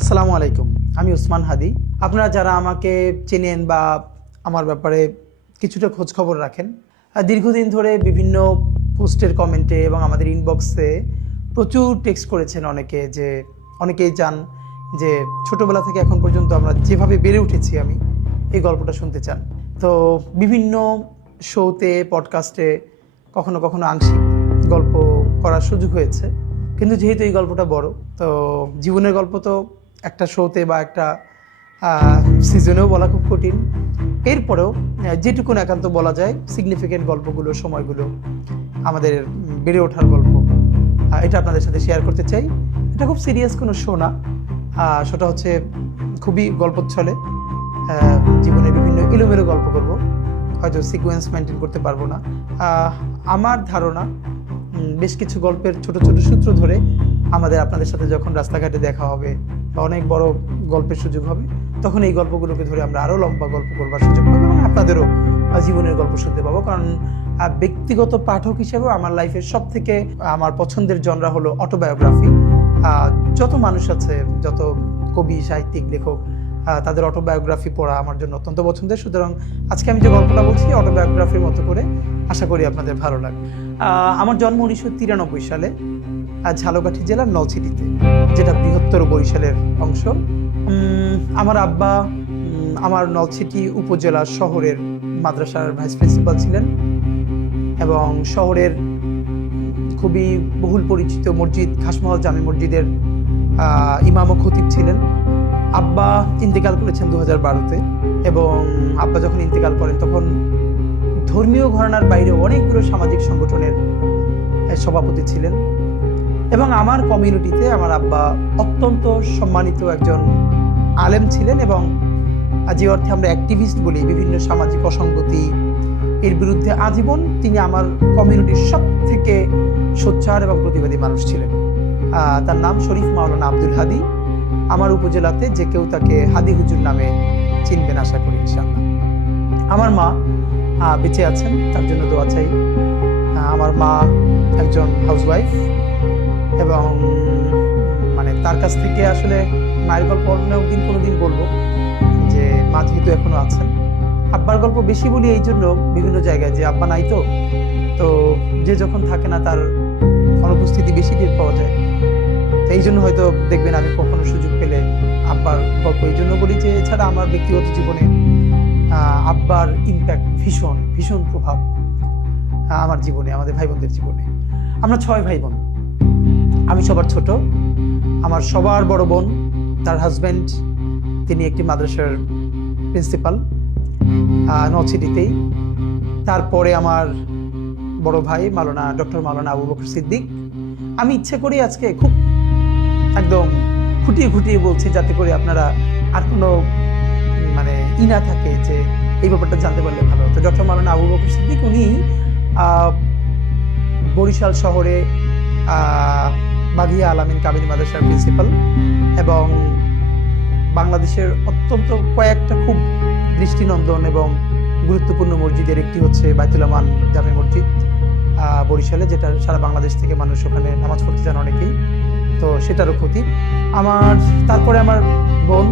আসসালামু আলাইকুম। আমি উসমান হাদি। আপনারা যারা আমাকে চেনেন বা আমার ব্যাপারে কিছুটা খোঁজ খবর রাখেন, দীর্ঘদিন ধরে বিভিন্ন পোস্টের কমেন্টে এবং আমাদের ইনবক্সে প্রচুর টেক্সট করেছেন অনেকে, যে অনেকেই চান যে ছোটবেলা থেকে এখন পর্যন্ত আমরা যেভাবে বেড়ে উঠেছি আমি এই গল্পটা শুনতে চান। তো বিভিন্ন শোতে, পডকাস্টে কখনো কখনো আংশিক গল্প করার সুযোগ হয়েছে, কিন্তু যেহেতু এই গল্পটা বড়, তো জীবনের গল্প তো একটা শোতে বা একটা সিজনেও বলা খুব কঠিন। এরপরেও যেটুকুন একান্ত বলা যায়, সিগনিফিকেন্ট গল্পগুলো, সময়গুলো, আমাদের বেড়ে ওঠার গল্প, এটা আপনাদের সাথে শেয়ার করতে চাই। এটা খুব সিরিয়াস কোনো শো না, শোটা হচ্ছে খুবই গল্পচ্ছলে জীবনের বিভিন্ন এলোমেলো গল্প করব, হয়তো সিকোয়েন্স মেনটেন করতে পারবো না। আমার ধারণা বেশ কিছু গল্পের ছোট ছোট সূত্র ধরে আপনাদের সাথে যখন রাস্তাঘাটে দেখা হবে বা অনেক বড় গল্পের সুযোগ হবে, তখন এই গল্পগুলোকে ধরে আমরা আরও লম্বা গল্প করবার সুযোগ পাবো এবং আপনাদেরও জীবনের গল্প শুনতে পাবো। কারণ ব্যক্তিগত পাঠক হিসেবেও আমার লাইফের সব থেকে আমার পছন্দের জনরা হলো অটোবায়োগ্রাফি। যত মানুষ আছে, যত কবি, সাহিত্যিক, লেখক, তাদের অটোবায়োগ্রাফি পড়া আমার জন্য অত্যন্ত পছন্দের। সুতরাং আজকে আমি যে গল্পটা বলছি অটোবায়োগ্রাফির মতো করে, আশা করি আপনাদের ভালো লাগবে। আমার জন্ম 1993 সালে ঝালকাঠি জেলার নলছিটিতে, যেটা বৃহত্তর বরিশালের অংশ। আমার আব্বা আমার নলছিটি উপজেলা শহরের মাদ্রাসার ভাইস প্রিন্সিপাল ছিলেন এবং শহরের খুবই বহুল পরিচিত মসজিদ খাসমহল জামে মসজিদের ইমাম ও খতিব ছিলেন। আব্বা ইন্তেকাল করেছেন 2012-তে, এবং আব্বা যখন ইন্তেকাল করেন তখন ধর্মীয় ঘরানার বাইরে অনেকগুলো সামাজিক সংগঠনের সভাপতি ছিলেন। এবং আমার কমিউনিটিতে আমার আব্বা অত্যন্ত সম্মানিত একজন আলেম ছিলেন, এবং যে অর্থে আমরা অ্যাক্টিভিস্ট বলি, বিভিন্ন সামাজিক অসঙ্গতি এর বিরুদ্ধে আজীবন তিনি আমার কমিউনিটির সব থেকে সোচ্চার এবং প্রতিবাদী মানুষ ছিলেন। তার নাম শরীফ মাওলানা আব্দুল হাদি। আমার উপজেলাতে যে কেউ তাকে হাদি হুজুর নামে চিনবেন, আশা করি ইনশাআল্লাহ। আমার মা বেঁচে আছেন, তার জন্য দোয়া চাই। আমার মা একজন হাউসওয়াইফ, এবং তার কাছ থেকে আসলে মায়ের গল্প অন্য একদিন কোনোদিন বলবো, যে মা যেহেতু এখনো আছেন। আব্বার গল্প বেশি বলি এই জন্য বিভিন্ন জায়গায়, যে আব্বা নাই তো যে যখন থাকে না তার অনুপস্থিতি বেশি টের পাওয়া যায়। তো এই জন্য হয়তো দেখবেন আমি কখনো সুযোগ পেলে আব্বার গল্প এই জন্য বলি, যে এছাড়া আমার ব্যক্তিগত জীবনে আব্বার ইম্প্যাক্ট ভীষণ ভীষণ প্রভাব আমার জীবনে, আমাদের ভাই বোনদের জীবনে। আমরা 6 ভাই বোন, আমি সবার ছোট। আমার সবার বড় বোন, তার হাজব্যান্ড, তিনি একটি মাদ্রাসার প্রিন্সিপাল নলছিটিতেই। তারপরে আমার বড় ভাই ডক্টর মাওলানা আবু বকর সিদ্দিক। আমি ইচ্ছে করি আজকে খুব একদম খুঁটিয়ে খুঁটিয়ে বলছি, যাতে করে আপনারা আর কোনো না থাকে যে এই ব্যাপারটা জানতে পারলে ভালো হতো। ডক্টর মাওলানা আবু বকর সিদ্দিক, উনি বরিশাল শহরে বাগিয়া আলামিন কামিনী মাদ্রাসার প্রিন্সিপাল, এবং বাংলাদেশের অত্যন্ত কয়েকটা খুব দৃষ্টিনন্দন এবং গুরুত্বপূর্ণ মসজিদের একটি হচ্ছে বাইতুল আমান জামে মসজিদ বরিশালে, যেটা সারা বাংলাদেশ থেকে মানুষ ওখানে নামাজ পড়তে যান অনেকেই, তো সেটারও ক্ষতি। তারপরে আমার বোন,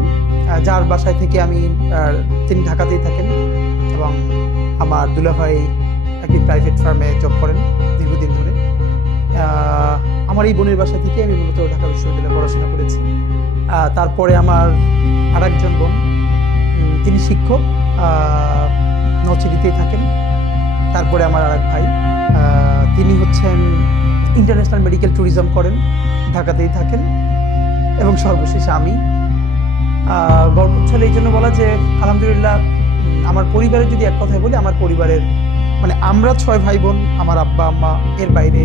যার বাসায় থেকে তিনি ঢাকাতেই থাকেন, এবং আমার দুলাভাই একটি প্রাইভেট ফার্মে জব করেন দীর্ঘদিন ধরে। আমার এই বোনের বাসা থেকে আমি মূলত ঢাকা বিশ্ববিদ্যালয়ে পড়াশোনা করেছি। তারপরে আমার আরেকজন বোন, তিনি শিক্ষক, নলছিটিতেই থাকেন। তারপরে আমার আরেক ভাই, তিনি হচ্ছেন ইন্টারন্যাশনাল মেডিকেল ট্যুরিজম করেন, ঢাকাতেই থাকেন। এবং সর্বশেষে আমি। গল্প চলে এই জন্য বলা যে আলহামদুলিল্লাহ আমার পরিবারের যদি এক কথায় বলি, আমার পরিবারের আমরা 6 ভাই বোন, আমার আব্বা আম্মা, এর বাইরে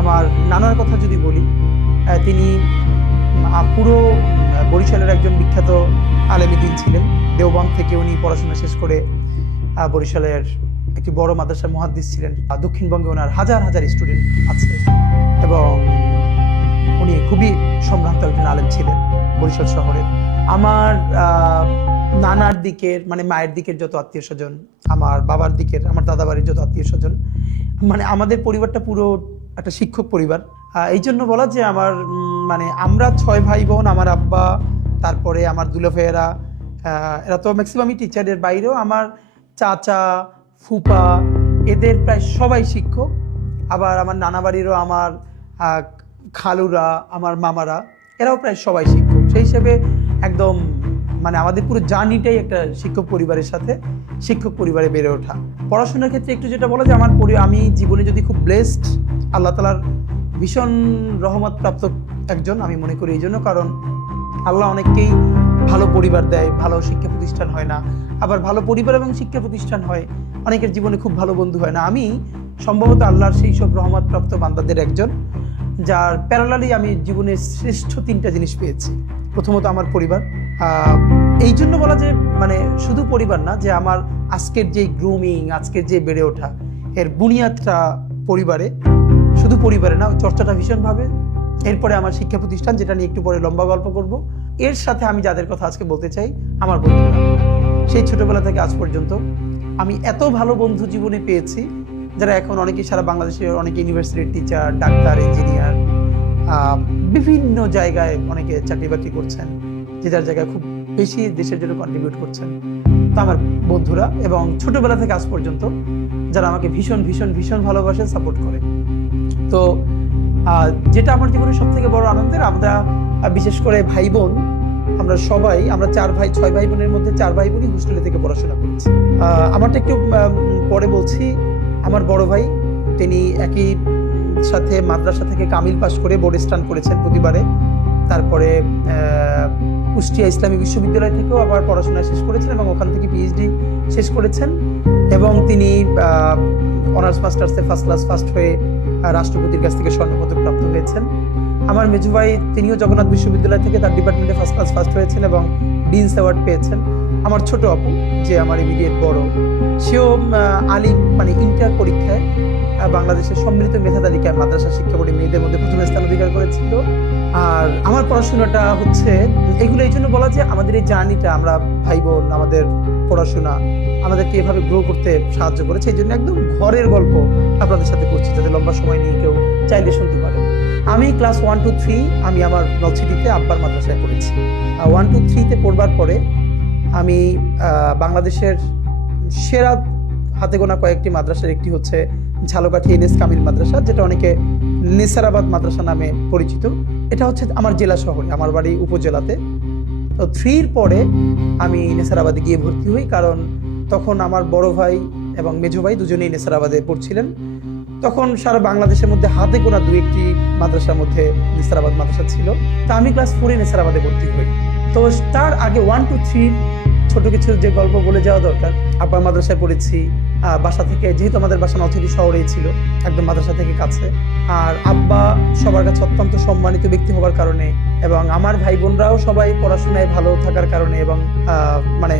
আমার নানার কথা যদি বলি, তিনি পুরো বরিশালের একজন বিখ্যাত আলেমী দ্বীন ছিলেন। দেওবন্দ থেকে উনি পড়াশোনা শেষ করে বরিশালের একটি বড় মাদ্রাসার মুহাদ্দিস ছিলেন। দক্ষিণবঙ্গে ওনার হাজার হাজার স্টুডেন্ট আছে, এবং উনি খুবই সম্ভ্রান্ত একজন আলেম ছিলেন বরিশাল শহরের। আমার নানার দিকের মায়ের দিকের যত আত্মীয় স্বজন, আমার বাবার দিকের, আমার দাদা বাড়ির যত আত্মীয় স্বজন, আমাদের পরিবারটা পুরো একটা শিক্ষক পরিবার। এই জন্য বলা যে আমার আমরা 6 ভাই বোন, আমার আব্বা তারপরে আমার দুলাভাইয়েরা, এরা তো ম্যাক্সিমামই টিচারের বাইরেও আমার চাচা, ফুপা, এদের প্রায় সবাই শিক্ষক। আবার আমার নানা বাড়িরও আমার খালুরা, আমার মামারা, এরাও প্রায় সবাই শিক্ষক। সেই হিসেবে একদম মানে আমাদের পুরো জার্নিটাই একটা শিক্ষক পরিবারের সাথে, শিক্ষক পরিবারে বেড়ে ওঠা। পড়াশোনার ক্ষেত্রে একটু যেটা বলা যে আমি জীবনে যদি খুব ব্লেসড, আল্লাহ তাআলার ভীষণ রহমত প্রাপ্ত একজন আমি মনে করি। এই জন্য কারণ আল্লাহ অনেককেই ভালো পরিবার দেয়, ভালো শিক্ষা প্রতিষ্ঠান হয় না, আবার ভালো পরিবার এবং শিক্ষা প্রতিষ্ঠান হয়, অনেকের জীবনে খুব ভালো বন্ধু হয় না। আমি সম্ভবত আল্লাহর সেই সব রহমত প্রাপ্ত বান্দাদের একজন, যার প্যারালালি আমি জীবনের শ্রেষ্ঠ 3টা জিনিস পেয়েছি। প্রথমত আমার পরিবার, এই জন্য বলা যে মানে শুধু পরিবার না, যে আমার আজকের যে গ্রুমিং, আজকের যে বেড়ে ওঠা, এর বুনিয়াদটা পরিবারে, শুধু পরিবারে না, চর্চাটা ভীষণভাবে। এরপরে আমার শিক্ষা প্রতিষ্ঠান, যেটা নিয়ে একটু পরে লম্বা গল্প করব। এর সাথে আমি যাদের কথা আজকে বলতে চাই, আমার বন্ধুরা। সেই ছোটবেলা থেকে আজ পর্যন্ত আমি এত ভালো বন্ধু জীবনে পেয়েছি, যারা এখন অনেকেই সারা বাংলাদেশের অনেকে ইউনিভার্সিটির টিচার, ডাক্তার, ইঞ্জিনিয়ার, বিভিন্ন জায়গায় অনেকে চাকরি বাকরি করছেন, যে যার জায়গায় খুব বেশি দেশের জন্য কন্ট্রিবিউট করছেন। তো আমার বন্ধুরা, এবং ছোটবেলা থেকে আজ পর্যন্ত যারা আমাকে ভীষণ ভীষণ ভীষণ ভালোবাসে, সাপোর্ট করে। তো যেটা আমার জীবনের সব থেকে বড় আনন্দের, আমরা বিশেষ করে ভাই বোন, আমরা 6 ভাই বোনের মধ্যে 4 ভাই বোনই হোস্টেলে থেকে পড়াশোনা করেছি। আমারটা একটু পরে বলছি। আমার বড় ভাই, তিনি একই সাথে মাদ্রাসা থেকে কামিল পাশ করে বোর্ড স্টান্ট করেছেন প্রতিবারে। তারপরে কুষ্টিয়া ইসলামী বিশ্ববিদ্যালয় থেকেও আবার পড়াশোনা শেষ করেছেন এবং ওখান থেকে পিএইচডি শেষ করেছেন, এবং তিনি অনার্স মাস্টার্সে ফার্স্ট ক্লাস ফার্স্ট হয়ে রাষ্ট্রপতির কাছ থেকে স্বর্ণপদক প্রাপ্ত হয়েছেন। আমার মেজু ভাই, তিনিও জগন্নাথ বিশ্ববিদ্যালয় থেকে তার ডিপার্টমেন্টে ফার্স্ট ক্লাস ফার্স্ট হয়েছেন এবং ডিনস অ্যাওয়ার্ড পেয়েছেন। আমার ছোট আপু, যে আমার ইমিডিয়েট বড়, সেও আলিম মানে ইন্টার পরীক্ষায় বাংলাদেশের সম্মিলিত মেধা তালিকায় মাদ্রাসা শিক্ষা বোর্ডে মেয়েদের মধ্যে প্রথম স্থান অধিকার করেছিল। আর আমার পড়াশোনাটা হচ্ছে এগুলো এই জন্য বলা যে আমাদের এই জার্নিটা, আমরা ভাই বোন, আমাদের পড়াশোনা আমাদেরকে এভাবে গ্রো করতে সাহায্য করেছে। এই জন্য একদম ঘরের গল্প আপনাদের সাথে করছি, যাতে লম্বা সময় নিয়ে কেউ চাইলে শুনতে পারে। আমি ক্লাস 1 to 3 আমি আমার নলছিটিতে আব্বার মাদ্রাসায় পড়েছি। 1 to 3-তে পড়বার পরে আমি বাংলাদেশের সেরা হাতে গোনা কয়েকটি মাদ্রাসার একটি হচ্ছে ঝালকাঠি এনএস কামিল মাদ্রাসা, যেটা অনেকে নেসারাবাদ মাদ্রাসা নামে পরিচিত। এটা হচ্ছে আমার জেলা শহরে, আমার বাড়ি উপজেলাতে। তো 3-র পরে আমি নেসারাবাদে গিয়ে ভর্তি হই, কারণ তখন আমার বড় ভাই এবং মেজো ভাই দুজনেই নেসারাবাদে পড়ছিলেন। তখন সারা বাংলাদেশের মধ্যে হাতে গোনা 2-1টি মাদ্রাসার মধ্যে নেসারাবাদ মাদ্রাসা ছিল। তা আমি ক্লাস 4-এ নেসারাবাদে ভর্তি হই। তো তার আগে 1 to 3 ছোট কিছু যে গল্প বলে যাওয়া দরকার। আব্বার মাদ্রাসায় পড়েছি, বাসা থেকে, যেহেতু আমাদের বাসা নলছিটি শহরেই ছিল, একদম মাদ্রাসা থেকে কাছে। আর আব্বা সবার কাছে অত্যন্ত সম্মানিত ব্যক্তি হওয়ার কারণে, এবং আমার ভাই বোনরাও সবাই পড়াশোনায় ভালো থাকার কারণে, এবং মানে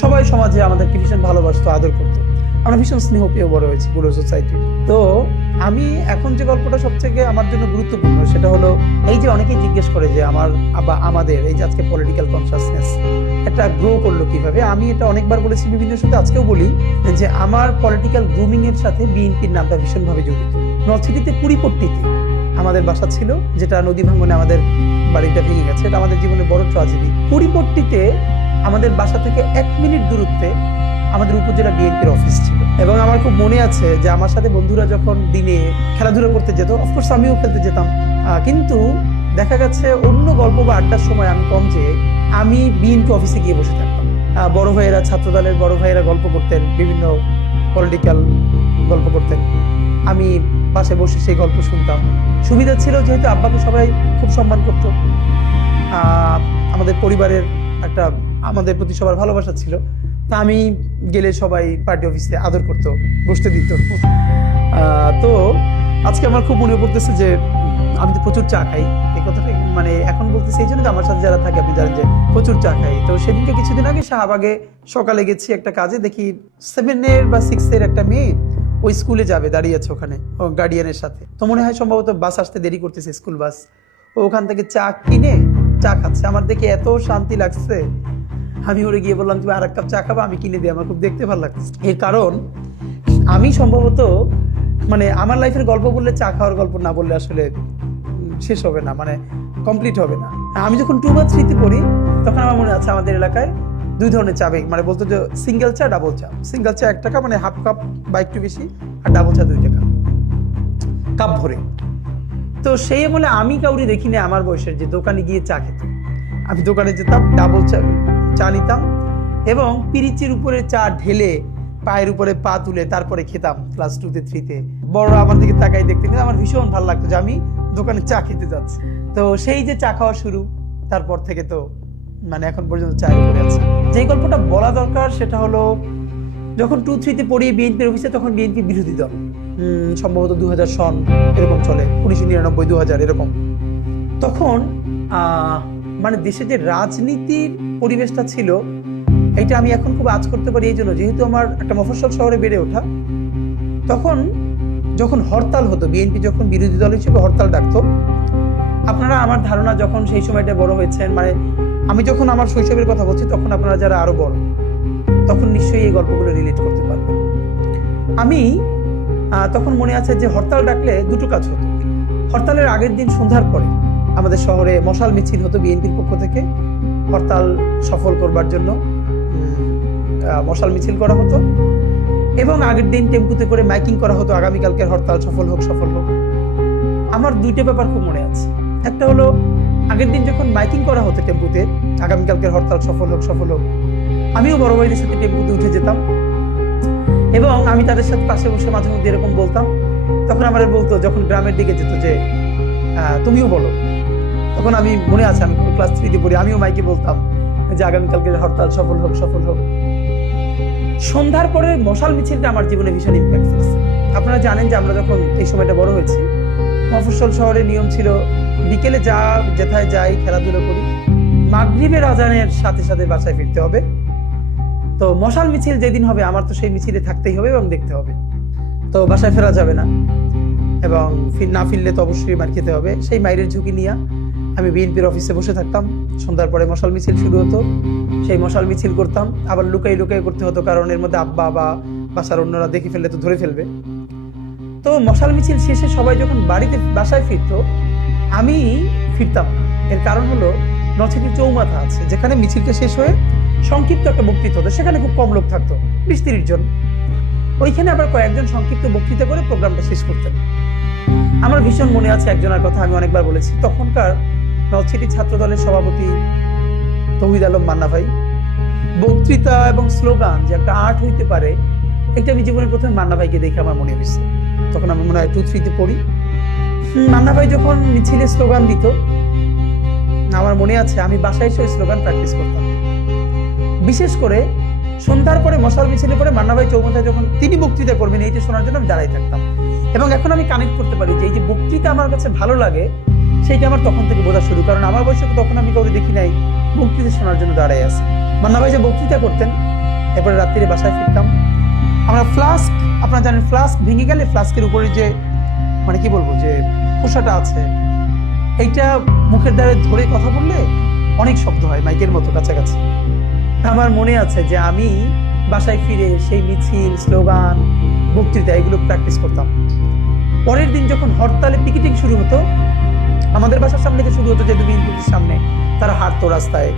সবাই সমাজে আমাদেরকে ভীষণ ভালোবাসতো, আদর করতো। আমরা ভীষণ স্নেহ পেয়ে বড় হয়েছি পুরো সোসাইটি। তো আমি এখন যে গল্পটা সবথেকে আমার জন্য গুরুত্বপূর্ণ, সেটা হলো এই যে অনেকেই জিজ্ঞেস করে যে আমাদের এই যে আজকে পলিটিক্যাল কনসাসনেস এটা গ্রো করলো কিভাবে। আমি এটা অনেকবার বলেছি বিভিন্ন সাথে, আজকেও বলি যে আমার পলিটিক্যাল গ্রুমিং এর সাথে বিএনপির নামটা ভীষণভাবে জড়িত। নলছিটিতে কুড়িপট্টিতে আমাদের বাসা ছিল, যেটা নদী ভাঙনে আমাদের বাড়িটা ভেঙে গেছে। এটা আমাদের জীবনে বড় ট্র্যাজেডি। কুড়িপট্টিতে আমাদের বাসা থেকে 1 মিনিট দূরত্বে আমাদের উপজেলা বিএনপির অফিস ছিল, এবং আমার খুব মনে আছে যে আমার সাথে বন্ধুরা যখন দিনে খেলাধুলা করতে যেত, অফকোর্স আমিও খেলতে যেতাম, কিন্তু দেখা গেছে অন্য গল্প বা আড্ডার সময় আমি কম যেয়ে আমি বিএনপি অফিসে গিয়ে বসে থাকতাম। বড় ভাইয়েরা, ছাত্রদলের বড় ভাইয়েরা গল্প করতেন, বিভিন্ন পলিটিক্যাল গল্প করতেন, আমি পাশে বসে সেই গল্প শুনতাম। সুবিধা ছিল যেহেতু আব্বাকে সবাই খুব সম্মান করতো, আমাদের পরিবারের একটা আমাদের প্রতি সবার ভালোবাসা ছিল। তা আমি গেলে সবাই পার্টি অফিসে আদর করতো, বসতে দিত। তো আজকে আমার খুব মনে পড়তেছে যে আমি তো প্রচুর চা খাই। এই কথাটা মানে এখন বলতেছি এই জন্য, আমার সাথে যারা থাকে আপনি জানেন যে প্রচুর চা খাই। তো সেদিনকে কিছুদিন আগে শাহবাগে সকালে গেছি একটা কাজে, দেখি 7 বা 6 একটা মেয়ে ওই স্কুলে যাবে, দাঁড়িয়ে আছে ওখানে গার্ডিয়ানের সাথে। তো মনে হয় সম্ভবত বাস আসতে দেরি করতেছে, স্কুল বাস। ও ওখান থেকে চা কিনে চা খাচ্ছে। আমার দেখে এত শান্তি লাগছে, আমি ওরে গিয়ে বললাম তুমি আর 1 কাপ চা খাবা, আমি কিনে দিই, আমার খুব দেখতে ভালো লাগছে। এর কারণ আমি সম্ভবত মানে আমার লাইফের গল্প বললে, চা খাওয়ার গল্প না বললে আসলে শেষ হবে না, মানে কমপ্লিট হবে না। আমি যখন 2 বা 3-তে পড়ি তখন আমার মনে আছে আমাদের এলাকায় 2 ধরনের চা মানে বলতো যে সিঙ্গেল চা, ডাবল চা। সিঙ্গেল চা 1 টাকা, মানে হাফ কাপ বা একটু বেশি, আর ডাবল চা 2 টাকা কাপ ভরে। তো সেই বলে আমি কাউরি দেখিনি আমার বয়সের যে দোকানে গিয়ে চা খেত। আমি দোকানে যেতাম, ডাবল চা নিতাম এবং পিরিচির উপরে চা ঢেলে পায়ের উপরে পা তুলে তারপরে খেতাম ক্লাস 2-তে 3-তে। বড়রা আমার দিকে তাকাই দেখতেন, আমার ভীষণ ভালো লাগতো যে আমি দোকানে চা খেতে যাচ্ছি। তো সেই যে চা খাওয়া শুরু, তারপর থেকে তো মানে এখন পর্যন্ত চায়ের উপরে আছে। যে গল্পটা বলা দরকার সেটা হলো যখন 2-3-তে পড়ি বিএনপির অফিসে, তখন বিএনপি বিরোধী দল, সম্ভবত 2000 সন এরকম চলে, 1999 2000 এরকম। তখন মানে দেশে যে রাজনীতির পরিবেশটা ছিল, এটা আমি এখন খুব আঁচ করতে পারি এই জন্য, যেহেতু আমার একটা মফস্বল শহরে বেড়ে ওঠা। তখন যখন হরতাল হতো, বিএনপি যখন বিরোধী দল হিসেবে হরতাল ডাকতো, আপনারা আমার ধারণা যখন সেই সময়টা বড় হয়েছেন, মানে আমি যখন আমার শৈশবের কথা বলছি, তখন আপনারা যারা আরো বড়, তখন নিশ্চয়ই এই গল্পগুলো রিলেট করতে পারবেন। আমি তখন মনে আছে যে হরতাল ডাকলে দুটো কাজ হতো। হরতালের আগের দিন সন্ধ্যার পরে আমাদের শহরে মশাল মিছিল হতো বিএনপির পক্ষ থেকে, হরতাল সফল করবার জন্য মশাল মিছিল করা হতো, এবং আগের দিন টেম্পুতে করে মাইকিং করা হতো, আগামীকালকের হরতাল সফল হোক সফল হোক। আমার 2টা ব্যাপার খুব মনে আছে। একটা হলো আগের দিন যখন মাইকিং করা হতো টেম্পুতে, আগামীকালকের হরতাল সফল হোক সফল হোক, আমিও বড় ভাইদের সাথে টেম্পুতে উঠে যেতাম এবং আমি তাদের সাথে পাশে বসে মাঝে মধ্যে এরকম বলতাম। তখন আমার বলতো, যখন গ্রামের দিকে যেত, যে তুমিও বলো। তখন আমি মনে আছে আমি ক্লাস 3-তে পড়ি, আমিও মাইকে বলতাম যে আগামীকালকের হরতাল সফল হোক সফল হোক। সন্ধ্যার পরে মশাল মিছিলটা আমার জীবনে ভীষণ ইম্প্যাক্ট ফেলছে। আপনারা জানেন যে আমরা যখন এই সময়টা বড় হয়েছি, মফস্বল শহরের নিয়ম ছিল বিকেলে যেথায় যাই খেলাধুলো করি, মাগরিবের আজানের সাথে সাথে বাসায় ফিরতে হবে। তো মশাল মিছিল যেদিন হবে আমার তো সেই মিছিলে থাকতেই হবে এবং দেখতে হবে। তো বাসায় ফেরা যাবে না, এবং না ফিরলে তো অবশ্যই মার খেতে হবে। সেই মাইরের ঝুঁকি নিয়ে আমি বিএনপির অফিসে বসে থাকতাম। সন্ধ্যার পরে মশাল মিছিল শুরু হতো, সেই মশাল মিছিল করতাম। আবার লুকাই লুকাই করতে হতো, কারণ এর মধ্যে আব্বা বা বাসার অন্যরা দেখে ফেললে তো ধরে ফেলবে। তো মশাল মিছিল শেষে সবাই যখন বাসায় ফিরতো, আমি ফিরতাম না। এর কারণ হলো নলছিটির চৌমাথা আছে, যেখানে মিছিলটা শেষ হয়ে সংক্ষিপ্ত একটা বক্তৃতা হতো, সেখানে খুব কম লোক থাকতো, 20-30 জন। ওইখানে আবার কয়েকজন সংক্ষিপ্ত বক্তৃতা করে প্রোগ্রামটা শেষ করতেন। আমার ভীষণ মনে আছে একজনের কথা, আমি অনেকবার বলেছি। তখনকার নলছিটি ছাত্র দলের সভাপতি তৌহিদ আলম মান্না ভাই, বক্তৃতা এবং স্লোগান যে একটা আর্ট হইতে পারে, এটা আমি জীবনে প্রথমে মান্না ভাইকে দেখে আমার মনে হয়েছে। তখন আমি মনে হয় 2-3-তে পড়ি। মান্না ভাই যখন মিছিলে স্লোগান দিত, আমার মনে আছে আমি বাসায় এসে স্লোগান প্র্যাকটিস করতাম। বিশেষ করে সন্ধ্যার পরে মশাল মিছিলে পরে মান্না ভাই চৌমাথায় যখন তিনি বক্তৃতা করবেন, এইটা শোনার জন্য আমি দাঁড়াই থাকতাম। এবং এখন আমি কানেক্ট করতে পারি যে এই যে বক্তৃতা আমার কাছে ভালো লাগে, সেইটা আমার তখন থেকে বোঝা শুরু। কারণ আমার বয়সে তখন আমি কাউকে দেখি নাই বক্তৃতা শোনার জন্য দাঁড়াই আছে। মান্না ভাই যে বক্তৃতা করতেন, এরপরে রাত্রিরে বাসায় ফিরতাম। আমরা ফ্লাস্ক, আপনারা জানেন ফ্লাস্ক ভেঙে গেলে ফ্লাস্কের উপরে যে মানে কি বলবো যে খোসাটা আছে, এইটা মুখের দ্বারে ধরে কথা বললে অনেক শব্দ হয়, মাইকের মতো কাছাকাছি। আমার মনে আছে যে আমি বাসায় ফিরে সেই মিছিল, স্লোগান, বক্তৃতা এগুলো প্র্যাকটিস করতাম। পরের দিন যখন হরতালে পিকেটিং শুরু হতো, আমাদের বাসার সামনে থেকে শুরু হতো, যে বিএনপির সামনে তারা হাঁটতো রাস্তায়,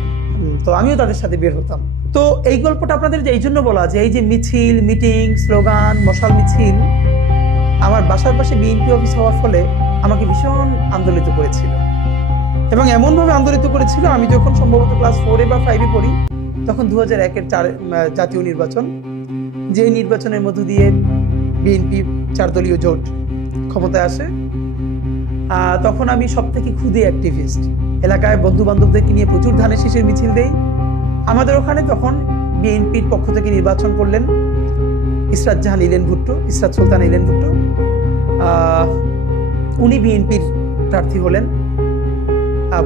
তো আমিও তাদের সাথে বের হতাম। তো এই গল্পটা আপনাদের এই জন্য বলা যে এই যে মিছিল, মিটিং, স্লোগান, মশাল মিছিল আমার বাসার পাশে বিএনপি অফিস হওয়ার ফলে আমাকে ভীষণ আন্দোলিত করেছিল, এবং এমনভাবে আন্দোলিত করেছিল, আমি যখন সম্ভবত ক্লাস 4 বা 5-এ পড়ি, তখন 2001-এর জাতীয় নির্বাচন, যে নির্বাচনের মধ্য দিয়ে বিএনপি 4 দলীয় জোট ক্ষমতায় আসে। তখন আমি সব থেকে ক্ষুদে অ্যাক্টিভিস্ট, এলাকায় বন্ধু বান্ধবদেরকে নিয়ে প্রচুর ধানের শীষের মিছিল দেই। আমাদের ওখানে তখন বিএনপির পক্ষ থেকে নির্বাচন করলেন ইসরাত সুলতান ইলেন ভুট্টো। উনি বিএনপির প্রার্থী হলেন,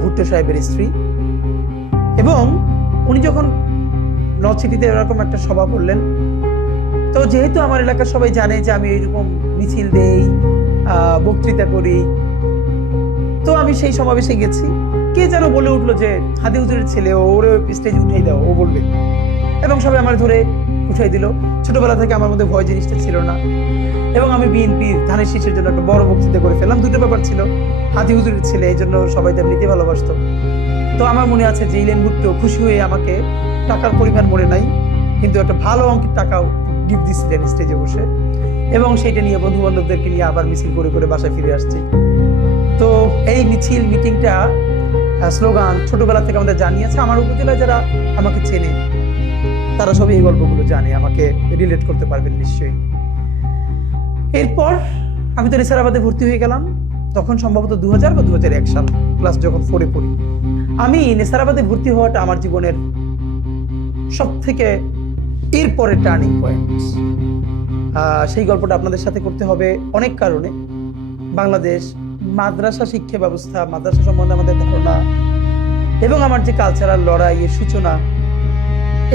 ভুট্টো সাহেবের স্ত্রী। এবং উনি যখন নলছিটিতে এরকম একটা সভা করলেন, তো যেহেতু আমার এলাকার সবাই জানে যে আমি এইরকম মিছিল দেই, বক্তৃতা করি, তো আমি সেই সমাবেশে গেছি। কে যেন বলে উঠলো যে হাদি হুজুরের ছেলে, ওরে স্টেজে উঠাই দাও, ও বলবে, এবং সবাই আমার ধরে উঠাই দিল। ছোটবেলা থেকে আমার মধ্যে ভয় জিনিসটা ছিল না, এবং আমি বিএনপির ধানের শীষের জন্য একটা বড় বক্তৃতা করে ফেললাম। দুটো ব্যাপার ছিল, হাদি হুজুরের ছেলে, এই জন্য সবাই তার নিতে ভালোবাসতো, তো আমার মনে আছে যে ইলেন ভুট্টো খুশি হয়ে আমাকে টাকার পরিমাণ মনে নাই কিন্তু একটা ভালো অঙ্কের টাকাও গিফট দিচ্ছিলেন স্টেজে বসে, এবং সেইটা নিয়ে বন্ধু বান্ধবদেরকে নিয়ে আবার মিছিল করে করে বাসায় ফিরে আসছি। তো এই মিছিল মিটিংটা স্লোগান ছোটবেলা থেকে আমাদের জানিয়েছে। আমার উপজেলায় যারা আমাকে চেনে তারা সবই এই গল্পগুলো জানে, আমাকে রিলেট করতে পারবেন নিশ্চয়ই। এরপর আমি তো নেসারাবাদে ভর্তি হয়ে গেলাম, তখন সম্ভবত 2000 বা 2001 সাল, ক্লাস যখন 4-এ পড়ি। আমি নেসারাবাদে ভর্তি হওয়াটা আমার জীবনের সব থেকে এরপরে টার্নিং পয়েন্ট। সেই গল্পটা আপনাদের সাথে করতে হবে অনেক কারণে। বাংলাদেশ মাদ্রাসা শিক্ষা ব্যবস্থা, মাদ্রাসা সম্বন্ধে আমাদের ধারণা এবং আমার যে কালচারাল লড়াইয়ের সূচনা,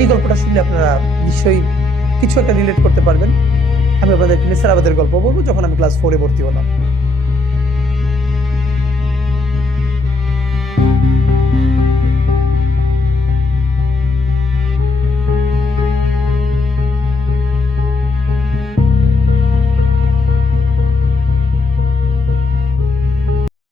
এই গল্পটা শুনলে আপনারা নিশ্চয়ই কিছু একটা রিলেট করতে পারবেন। আমি আপনাদের নেসারাবাদের গল্প বলবো যখন আমি ক্লাস 4-এ ভর্তি হলাম।